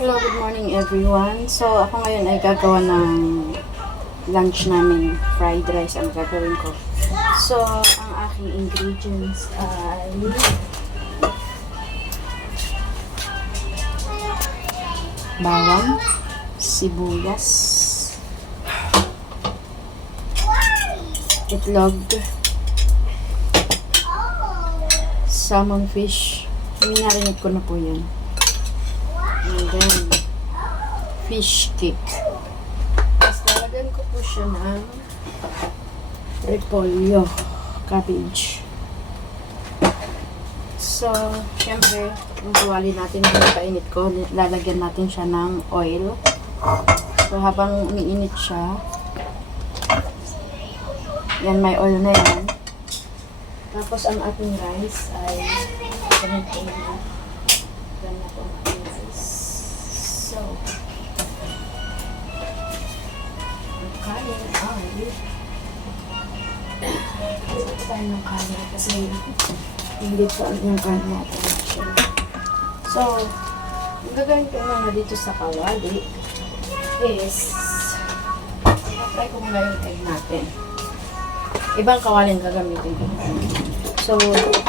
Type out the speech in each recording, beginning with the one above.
Hello, good morning everyone. So, ako ngayon ay gagawa ng lunch namin. Fried rice ang gagawin ko. So, ang aking ingredients ay bawang, sibuyas, itlog, salmon fish. Minarinate ko na po yan. And then, fish cake. Tapos lalagyan ko po siya ng repolyo, cabbage. So, syempre, yung kawali natin yung painit ko, lalagyan natin siya ng oil. So, habang umiinit siya, yan, may oil na yan. Tapos, ang ating rice ay ganito na. Ganyan po ang ating rice. So, ang kanin ay tayo ng kanin kasi hindi po yung kanin natin. So, ang gagawin ko muna dito sa kawali is try ko muna yung egg natin. Ibang kawalin gagamitin ko. So,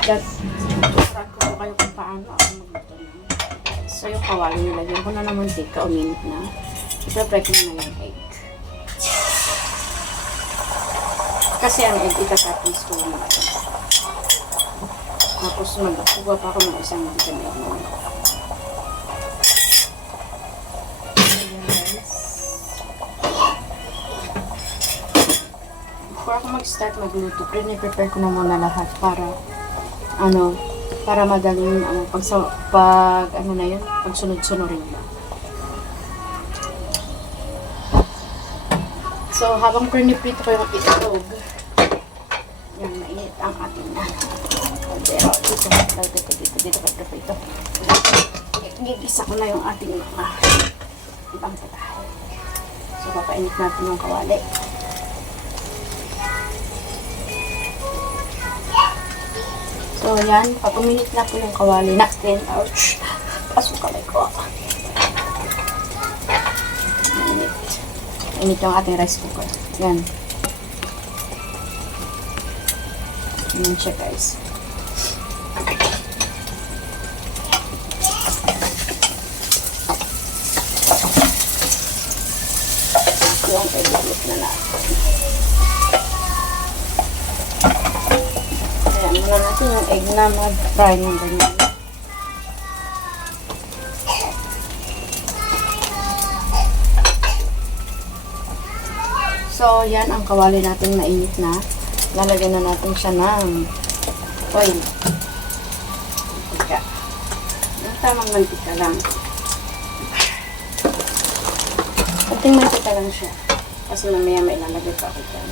try ko po kayo kung paano ako magluto na. So, yung kawali nilagyan ko na ng mantika, uminit na. Ito-try ko na yung egg. Kasi ang egg, itatapos ko na ito. Tapos, magkukuha pa ako ng isang mantika na egg. Before ako mag-start magluto, prepare ko na muna lahat para madaling pag sunod-sunurin na. So, habang priniprito ko yung itlog, yan, mainit ang ating kaldero. Dito. Gigisa ko na yung ating ibang patahay. So, papainit natin yung kawali. So, yan. Pag uminit na po yung kawali natin. Ouch! Pasok kamay ko. Mainit. Mainit yung ating rice cooker. Yan. Yan siya, guys. Yung pag-ulit na natin. Muna natin yung egg na mag-fry ng ganyan. So, yan ang kawali natin mainit na. Lalagyan na natin siya ng oil. Mantika. Yung tamang mantika lang. Kunting mantika lang siya. Kasi mamaya may lalagay pa ako dyan.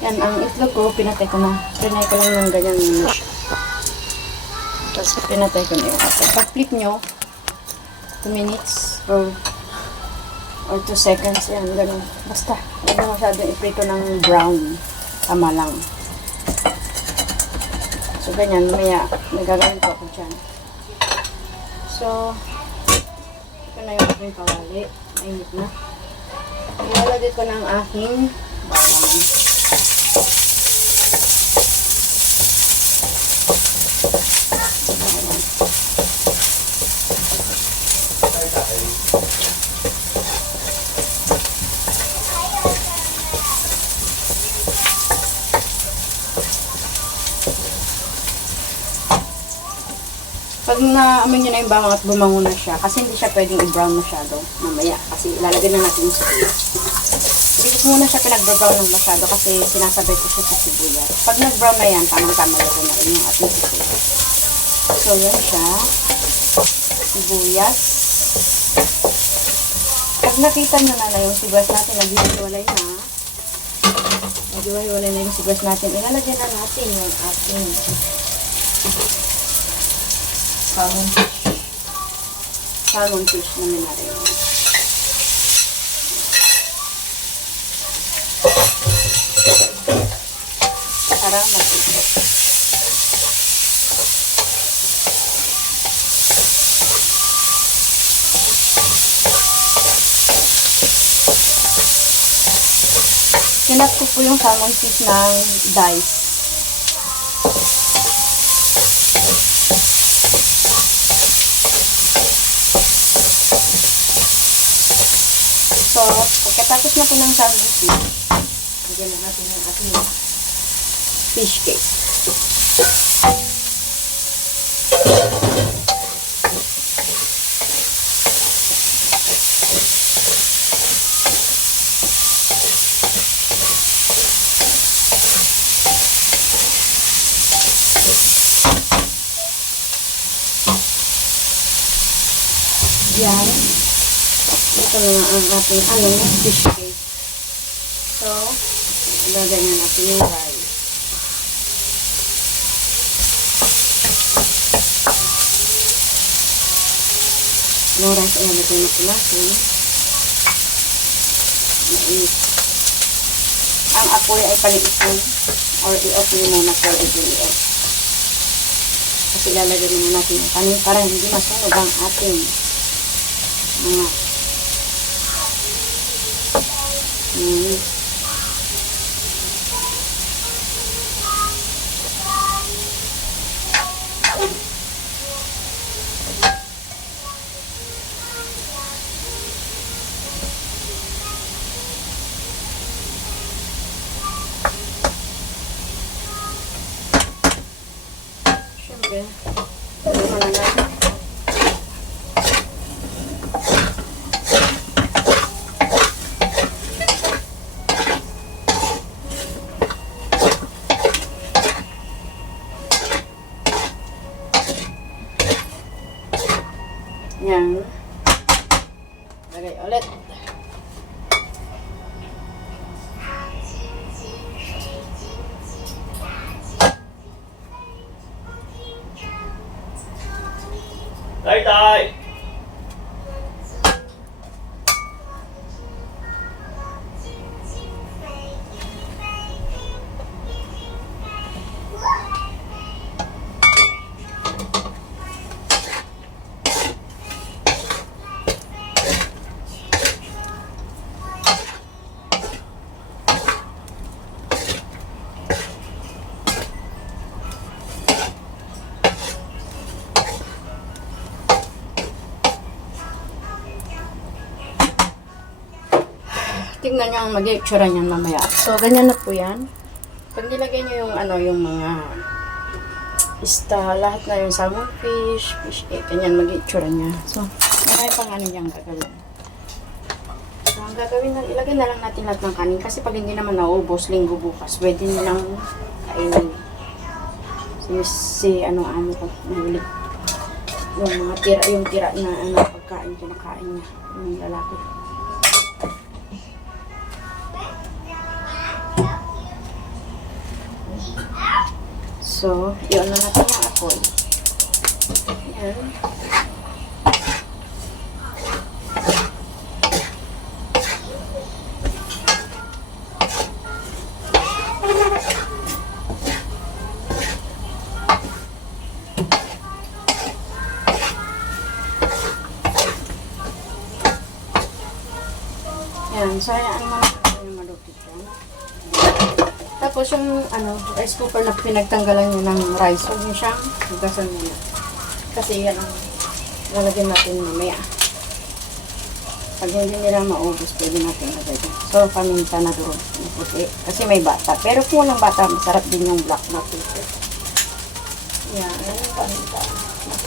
Yan, ang itlog ko, pinatay ko na. Pinay ko lang ng ganyan muna siya. Tapos, pinatay ko na yung ato. Pag-flip nyo, 2 minutes or 2 seconds. Yan, ganun. Basta, huwag na masyadong iprito ng brown. Tama lang. So, ganyan. Mamaya, nagagawin ko ako dyan. So, ito na yung aking kawali. Mainit na. Ilalagay ko ng aking bawang. Pag naamoy nyo na yung bawang at bumango na siya, kasi hindi siya pwedeng i-brown masyado mamaya, kasi ilalagay na natin yung sibuyas. Hindi ko muna siya pinag-brown ng masyado kasi sinasabay ko siya sa sibuyas. Pag nag-brown na yan, tamang-tama ko na rin yung ating sibuyas. So, yan siya. Sibuyas. Pag nakita nyo na yung sibuyas natin, naghihiwalay na. Naghihiwalay na yung sibuyas natin. Ilalagay na natin yung ating salmon fish na minarinate. Para mag-ikot. Sinat ko po yung salmon fish ng dice. So, pagkatapos na po ng salmon fish, lagyan na natin yung ating fish cake. Yan. Ito na ang ating fish cake. So, lagyan natin yung rice. Yung rice ay natin natin. Mainit. Ang apoy ay paliitin or i-off nyo muna for i-off. Kasi lalagyan muna natin yung kanin para hindi masunog ang ating mga syempre naman natin. Yan. Lagay ulit. Tay! Tingnan nyo ang mag-itsura niyan mamaya. So, ganyan na po yan. Pag nilagay nyo yung yung mga lahat na yung salmon fish, fish cake, ganyan mag-itsura niya. So, marami pang niyang gagawin. So, ang gagawin na, ilagay na lang natin lahat ng kanin kasi pag hindi naman naubos, linggo bukas, pwede nilang kainin. Si amo ko, nahulit. Yung mga tira na pagkain, kinakain niya, yung lalaki. So, yun na natin yung apoy. Yan. Yan. So, ano natin yung malupit yan. Tapos yung rice cooker na pinagtanggalan nyo ng rice, huwag nyo siyang hugasan muna. Kasi yan ang lalagyan natin mamaya. Pag hindi nila maubos, pwede natin lagay. So, paminta na doon. Puti. Kasi may bata. Pero kung walang bata, masarap din yung black na puti. Yan. Paminta.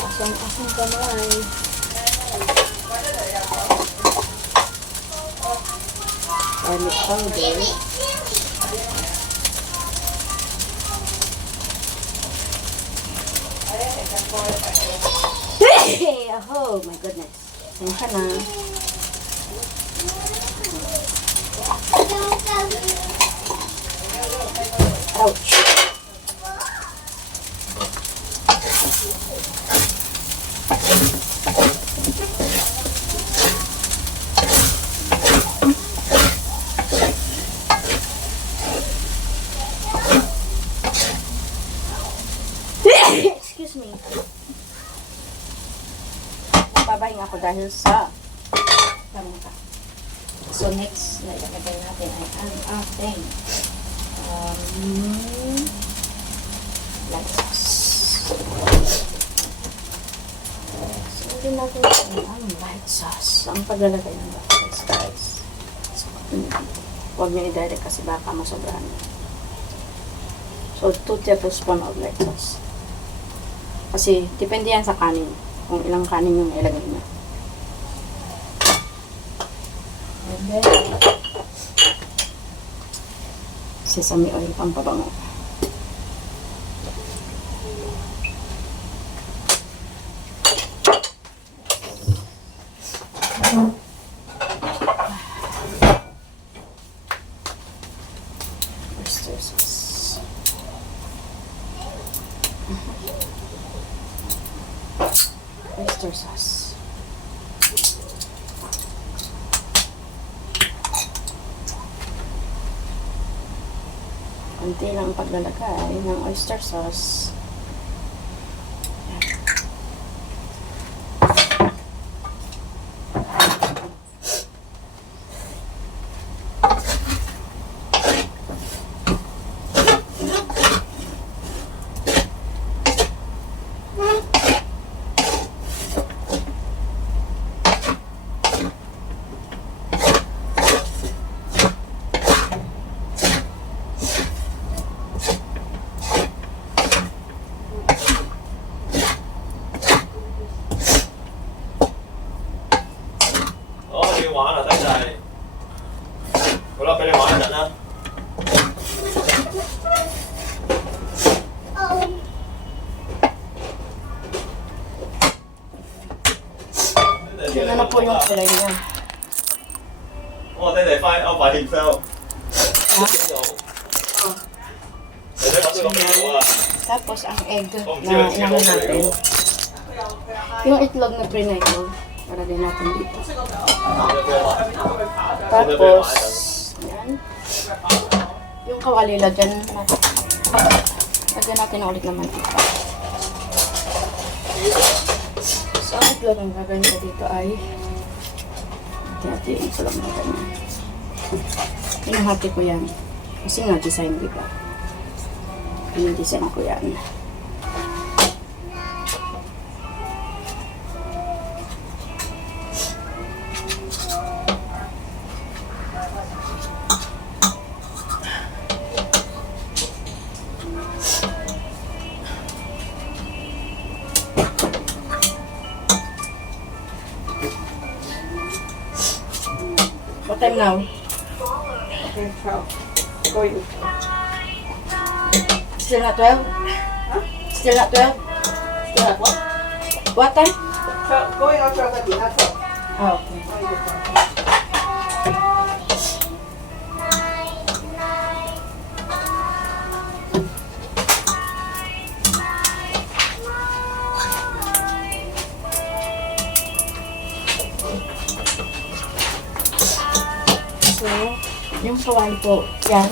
Asang kamay. Garlic powder. Oh my goodness. Ayan ka na. Ouch. Excuse me. Babahinga ako dahil sa paminta. So next na ilagay natin ay ang ating light sauce. So lagyan natin ang light sauce. Ang paglalagay ng light sauce, guys. So, huwag nyo i-direct kasi baka masobrahan. So 2 tablespoon of light sauce. Kasi depende yan sa kanin. Kung ilang kanin yung ilagay nyo. And then, sesame oil, pampabango. Oyster sauce. Oyster sauce. Konti lang ang paglalagay ng oyster sauce. Yun na po yung kulay niya. Oh, then they find out by himself. Tapos ang egg na inahan natin. Yung itlog na pre-itlog. Para din natin dito. Tapos, yan. Yung kawali lagyan natin. Lagyan natin na ulit ng mantika. So, ang itlog ang gagawin ko dito ay hati-hati yung itlog na ganyan. Pinahati ko yan. Kasi nga design, diba? Pinadesign ko yan. What time now? Okay, 12. Going. Still not 12? Huh? Still not 12? Still at what? What time? 12, going on 12:30, not 12. Oh, okay. Going to 12. So, yung kawali po, yan.